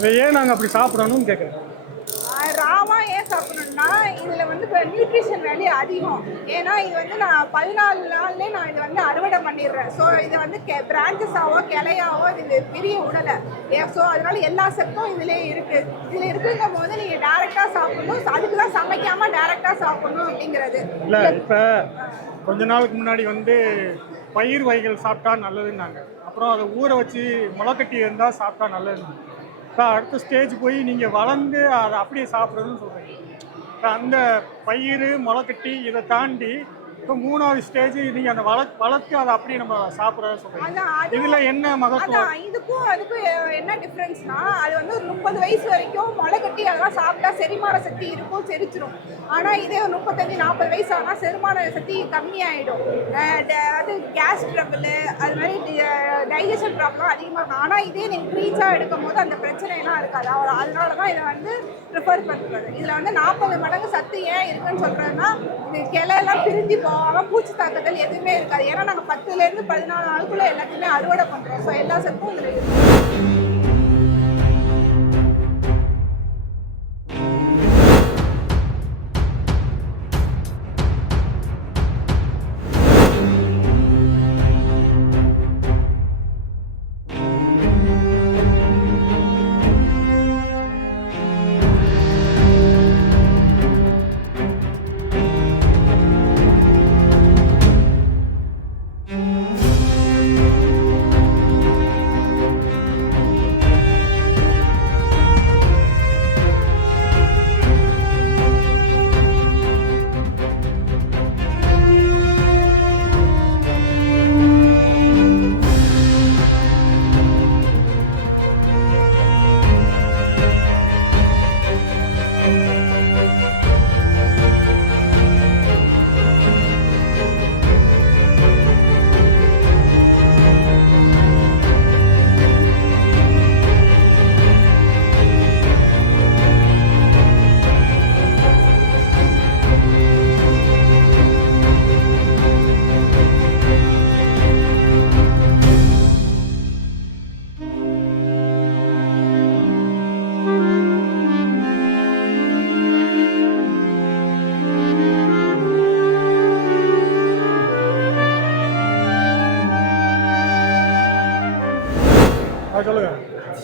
இதை ஏன் நாங்கள் அப்படி சாப்பிடணும்னு கேட்குறேன். ராவா ஏன் சாப்பிடணும்னா இதில் வந்து இப்போ நியூட்ரிஷன் வேல்யூ அதிகம். ஏன்னா இது வந்து நான் 14 நாள்லேயே நான் இதை வந்து அறுவடை பண்ணிடுறேன். ஸோ இதை வந்து பிரான்ச்சஸாவோ கிளையாவோ இது பெரிய உடலை. ஸோ அதனால எல்லா சத்தும் இதிலே இருக்குது. இதில் இருக்குங்கும் போது நீங்கள் டேரெக்டாக சாப்பிடணும். அதுக்கு தான் சமைக்காமல் டேரெக்டாக சாப்பிடணும் அப்படிங்கிறது இல்லை. இப்போ கொஞ்ச நாளுக்கு முன்னாடி வந்து பயிர் வகைகள் சாப்பிட்டா நல்லதுன்னாங்க. அப்புறம் அதை ஊற வச்சு முளைக்கட்டி இருந்தால் சாப்பிட்டா நல்லதுன்னாங்க. இப்போ அடுத்த ஸ்டேஜ் போய் நீங்கள் வளர்ந்து அதை அப்படியே சாப்பிட்றதுன்னு சொல்கிறீங்க. இப்போ அந்த பயிர் முளைக்கட்டி இதை தாண்டி இப்போ 3வது ஸ்டேஜ் நீங்கள் அந்த வளர்த்து அதை அப்படியே நம்ம சாப்பிட்றத சொல்கிறீங்க. இதில் என்ன மகத்துவம்? இதுக்கும் அதுக்கும் என்ன டிஃப்ரென்ஸ்னா, அது வந்து ஒரு 30 வயசு வரைக்கும் முளை கட்டி அதெல்லாம் சாப்பிட்டா செரிமான சக்தி இருக்கும், செரிச்சிடும். ஆனால் இதே ஒரு 35-40 வயசு ஆனால் செரிமான சக்தி கம்மியாயிடும். அது கேஸ் ட்ரபிள், அது மாதிரி டைஜஷன் ப்ராப்ளம் அதிகமாக இருக்கும். ஆனால் இதே நீங்கள் க்ரீச்சாக எடுக்கும் போது அந்த பிரச்சனைலாம் இருக்காது. அதனால தான் இதை வந்து ப்ரிஃபர் பண்ணுறது. இதில் வந்து 40 மடங்கு சத்து ஏன் இருக்குன்னு சொல்கிறதுனா, இது கிளையெல்லாம் பிரிஞ்சு போகாமல் பூச்சி தாக்குதல் எதுவுமே இருக்காது. ஏன்னா நாங்கள் 10லேருந்து 14 நாளுக்குள்ளே எல்லாத்தையுமே அறுவடை பண்ணுறோம். ஸோ எல்லா சத்தும் இதில் இருக்குது.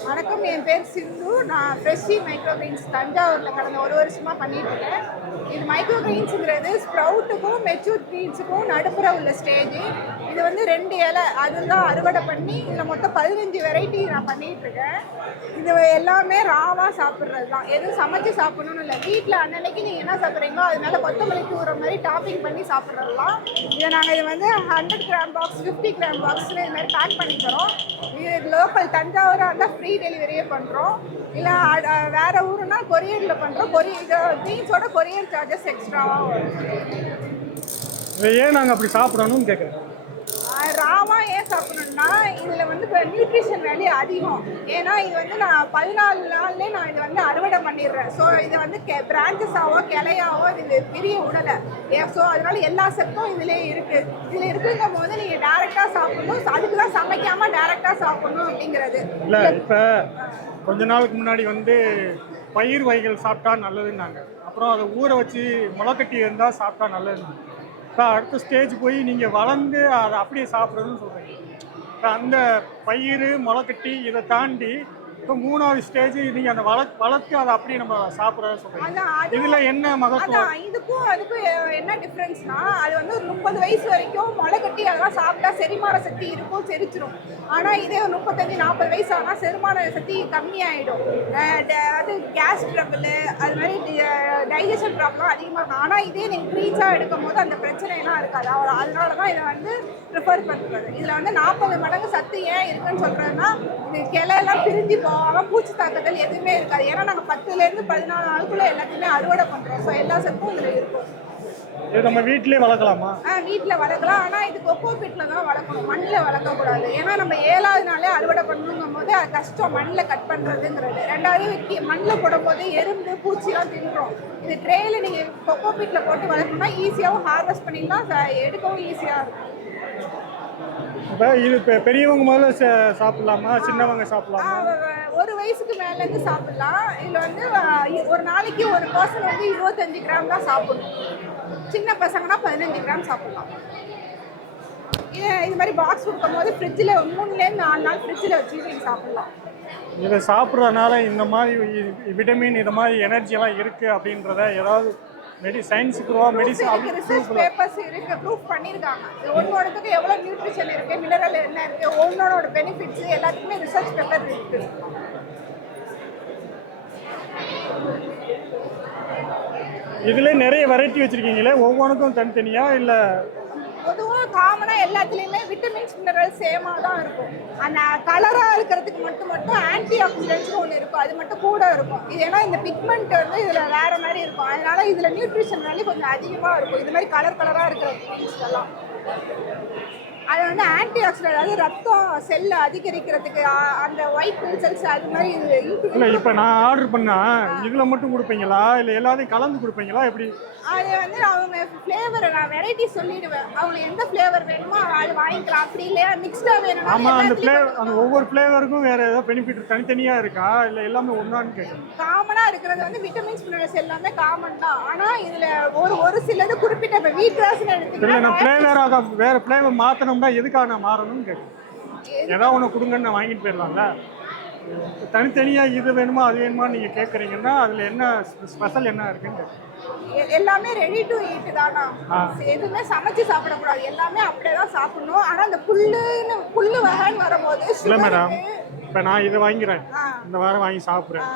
வணக்கம், என் பேர் சிந்து. நான் ஃப்ரெஷ்ஷி மைக்ரோகிரீன்ஸ் தஞ்சாவூரில் கடந்த 1 வருஷமாக பண்ணிட்டு இருக்கேன். இது மைக்ரோகிரீன்ஸுங்கிறது ஸ்ப்ரவுட்டுக்கும் மெச்சூர் க்ரீன்ஸுக்கும் நடுப்புற உள்ள ஸ்டேஜ். இது வந்து 2 இலை அதுதான் அறுவடை பண்ணி இதில் மொத்தம் 15 வெரைட்டி நான் பண்ணிகிட்ருக்கேன். இது எல்லாமே ராவாக சாப்பிட்றது தான், எதுவும் சமைச்சு சாப்பிடணும்னு இல்லை. வீட்டில் அன்னன்னைக்கு நீங்கள் என்ன சாப்பிட்றீங்களோ அது மேலே கொத்தமல்லி தூர மாதிரி டாப்பிங் பண்ணி சாப்பிட்றதுலாம். இதை நாங்கள் இது வந்து 100 கிராம் பாக்ஸ், 50 கிராம் பாக்ஸில் இது மாதிரி பேக் பண்ணி தரோம். இது லோக்கல் தஞ்சாவூராக இருந்தால் ஃப்ரீ டெலிவரியே பண்ணுறோம். இல்லை வேறு ஊருன்னா கொரியரில் பண்ணுறோம். க்ரீன்ஸோட கொரியர் சார்ஜஸ் எக்ஸ்ட்ராவாக வரும். இதை ஏன் நாங்கள் அப்படி சாப்பிடணும்னு கேட்குறேன். ராவா ஏன் சாப்பிடணும்னா இதில் வந்து இப்போ நியூட்ரிஷன் வேல்யூ அதிகம். ஏன்னா இது வந்து நான் 14 நாள்லேயே நான் இதை வந்து அறுவடை பண்ணிடுறேன். ஸோ இதை வந்து பிரான்ச்சஸாவோ கிளையாவோ இது பெரிய உடலை. ஸோ அதனால எல்லா சத்தும் இதிலே இருக்குது. இதில் இருக்குங்கும் போது நீங்கள் டேரெக்டாக சாப்பிடணும். அதுக்கு தான் சமைக்காமல் டேரெக்டாக சாப்பிடணும் அப்படிங்கிறது. இல்லை. இப்போ கொஞ்ச நாளுக்கு முன்னாடி வந்து பயிர் வகைகள் சாப்பிட்டா நல்லதுன்னாங்க. அப்புறம் அதை ஊற வச்சு முளைக்கட்டி இருந்தால் சாப்பிட்டா நல்லதுன்னாங்க. இப்போ அடுத்த ஸ்டேஜ் போய் நீங்கள் வளர்ந்து அதை அப்படியே சாப்பிட்றதுன்னு சொல்கிறீங்க. இப்போ அந்த பயிர் முளைக்கட்டி இதை தாண்டி இப்போ 3வது ஸ்டேஜ் நீங்கள் அந்த வளர்த்து அதை அப்படியே நம்ம சாப்பிட்றத சொல்கிறீங்க. இதில் என்ன மகத்துவம்? இதுக்கும் அதுக்கும் என்ன டிஃப்ரென்ஸ்னா, அது வந்து ஒரு 30 வயசு வரைக்கும் முளை கட்டி அதெல்லாம் சாப்பிட்டா செரிமான சக்தி இருக்கும், செரிச்சிடும். ஆனால் இதே ஒரு 35-40 வயசு ஆனால் செரிமான சக்தி கம்மியாயிடும். அது கேஸ் ட்ரபிள், அது மாதிரி டைஜஷன் ப்ராப்ளம் அதிகமாக இருக்கும். ஆனால் இதே நீங்கள் க்ரீச்சாக எடுக்கும் போது அந்த பிரச்சனைலாம் இருக்காது. அதனால தான் இதை வந்து ப்ரிஃபர் பண்ணுறது. இதில் வந்து 40 மடங்கு சத்து ஏன் இருக்குன்னு சொல்கிறதுனா, இது கிளையெல்லாம் பிரிஞ்சு போகாமல் பூச்சி தாக்குதல் எதுவுமே இருக்காது. ஏன்னா நாங்கள் 10லேருந்து 14 நாளுக்குள்ளே எல்லாத்தையுமே அறுவடை பண்ணுறோம். ஸோ எல்லா சத்தும் இதில் இருக்கும். இது நம்ம வீட்டிலே வளர்க்கலாமா? வீட்டில் வளர்க்கலாம். ஆனால் இது கொக்கோ பீட்டில் தான் வளர்க்கணும், மண்ணில் வளர்க்கக்கூடாது. ஏன்னா நம்ம 7வது நாளே அறுவடை பண்ணணுங்கும் போது அது கஷ்டம் மண்ணில் கட் பண்ணுறதுங்கிறது. 2வது மண்ணில் போடும்போது எறும்பு பூச்சிலாம் தின்றோம். இது ட்ரேயில் நீங்கள் கொக்கோ பீட்டில் போட்டு வளர்க்கணும்னா ஈஸியாகவும் ஹார்வெஸ்ட் பண்ணிக்கலாம், எடுக்கவும் ஈஸியாக இருக்கும். இப்போ இது பெரியவங்க முதல்ல சாப்பிடலாமா, சின்னவங்க சாப்பிடலாமா? ஒரு வயசுக்கு மேலேருந்து சாப்பிடலாம். இதில் வந்து ஒரு நாளைக்கு ஒரு பர்சன் வந்து 25 கிராம் தான் சாப்பிடணும். சின்ன பசங்கன்னா 15 கிராம் சாப்பிடலாம். இது மாதிரி பாக்ஸ் கொடுக்கும்போது ஃப்ரிட்ஜில் 3லேருந்து 4 நாள் ஃப்ரிட்ஜில் வச்சு நீங்கள் சாப்பிடலாம். இதை சாப்பிட்றதுனால இந்த மாதிரி விட்டமின் இது மாதிரி எனர்ஜியெல்லாம் இருக்குது அப்படின்றத ஏதாவது சயின்ஸுக்குருவா மெடிசன் ரிசர்ச் பேப்பர்ஸ் இருக்கு, ப்ரூஃப் பண்ணியிருக்காங்க. ஒன்னொன்றுக்கு எவ்வளோ நியூட்ரிஷன் இருக்கு, மினரல் என்ன இருக்கு, ஒன்னோட பெனிஃபிட்ஸ் எல்லாத்துக்குமே ரிசர்ச் பேப்பர் இருக்கு. இதுல நிறைய வெரைட்டி வச்சிருக்கீங்களே, ஒவ்வொன்றுக்கும் தனித்தனியா இல்ல? பொதுவாக காமனாக எல்லாத்துலேயுமே விட்டமின்ஸ் மினரல் சேமாக தான் இருக்கும். அந்த கலராக இருக்கிறதுக்கு மட்டும் ஆன்டி ஆக்சிடென்ட்ஸ்னு ஒன்று இருக்கும், அது மட்டும் கூட இருக்கும். இது ஏன்னா இந்த பிக்மெண்ட் வந்து இதில் வேறு மாதிரி இருக்கும், அதனால இதில் நியூட்ரிஷன் வேல்யூ கொஞ்சம் அதிகமாக இருக்கும். இது மாதிரி கலராக இருக்கிற விட்டமின்ஸ் எல்லாம் அது வந்து ஆன்டி ஆக்சிடென்ட், அதாவது ரத்தம் செல் அதிகரிக்கிறதுக்கு அந்த ஒயிட் பில் செல்ஸ் அது மாதிரி இல்லை. இப்போ நான் ஆர்டர் பண்ணா இதில் மட்டும் கொடுப்பீங்களா இல்லை எல்லாத்தையும் கலந்து கொடுப்பீங்களா எப்படி? அது வந்து அவங்க ஃப்ளேவர் நான் வெரைட்டி சொல்லிடுவேன், அவங்க எந்த ஃப்ளேவர் வேணுமோ அது வாங்கிக்கலாம். அப்படி இல்லையா மிக்ஸ்டாக வேணும்னா ஆமாம், அந்த ஃப்ளேவர் அந்த ஒவ்வொரு ஃப்ளேவருக்கும் வேறு ஏதாவது பெனிஃபிட் தனித்தனியாக இருக்கா இல்லை எல்லாமே ஒன்றான்னு கேட்குறேன். காமனாக இருக்கிறது வந்து விட்டமின்ஸ் மினரல்ஸ் எல்லாமே காமன் தான். ஆனால் இதில் ஒரு சிலது குறிப்பிட்ட இப்போ வீட் கிராஸ்ன்னு இல்லை, எடுத்துக்கிட்டா நான் ஃப்ளேவராக வேறு ஃப்ளேவர் மாற்றணும்னா எதுக்காக நான் மாறணும்னு கேட்குறேன். ஏதாவது ஒன்று கொடுங்கன்னு நான் வாங்கிட்டு போயிடலாம்ல. தனித்தனியாக இது வேணுமா அது வேணுமா நீங்கள் கேட்குறீங்கன்னா அதில் என்ன ஸ்பெஷல் என்ன இருக்குன்னு கேட்குறேன். எல்லாமே ரெடி டு ஈட் தானா, எதுவுமே சமைச்சு சாப்பிடக்கூடாது, எல்லாமே அப்படியே தான் சாப்பிடணும். ஆனால் அந்த புல்லு வகைன்னு வரும்போது இல்லை மேடம், இப்போ நான் இதை வாங்கிறேன், இந்த வாரம் வாங்கி சாப்பிட்றேன்.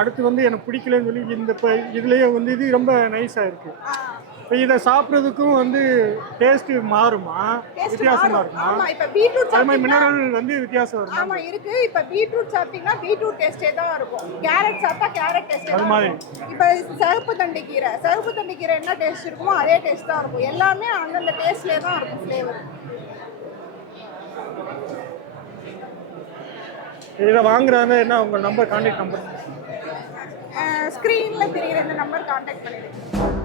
அடுத்து வந்து எனக்கு பிடிக்கலன்னு சொல்லி இந்த இப்போ இதுலேயே வந்து இது ரொம்ப நைஸாக இருக்குது. இப்போ இதை சாப்பிட்றதுக்கும் வந்து டேஸ்ட்டு மாறுமா, வித்தியாசமா இருக்குமா? ஆமா, இப்போ பீட்ரூட் அது மாதிரி மினரல் வந்து வித்தியாசம் வரும். ஆமா இருக்கு. இப்போ பீட்ரூட் சாப்பிட்டீங்கன்னா பீட்ரூட் டேஸ்டே தான் இருக்கும், கேரட் சாப்பிட்டா கேரட் டேஸ்டே அது தான் மாதிரி. இருக்கும். இப்போ சிவப்பு தண்டி கீரை என்ன டேஸ்ட் இருக்குமோ அதே டேஸ்ட் தான் இருக்கும். எல்லாமே அந்தந்த டேஸ்ட்லேயே தான் இருக்கும் ஃப்ளேவர். இதை வாங்குறாங்க என்ன உங்கள் நம்பர், கான்டாக்ட் நம்பர் ஸ்க்ரீனில் தெரிகிற இந்த நம்பர் கான்டாக்ட் பண்ணிடுங்க.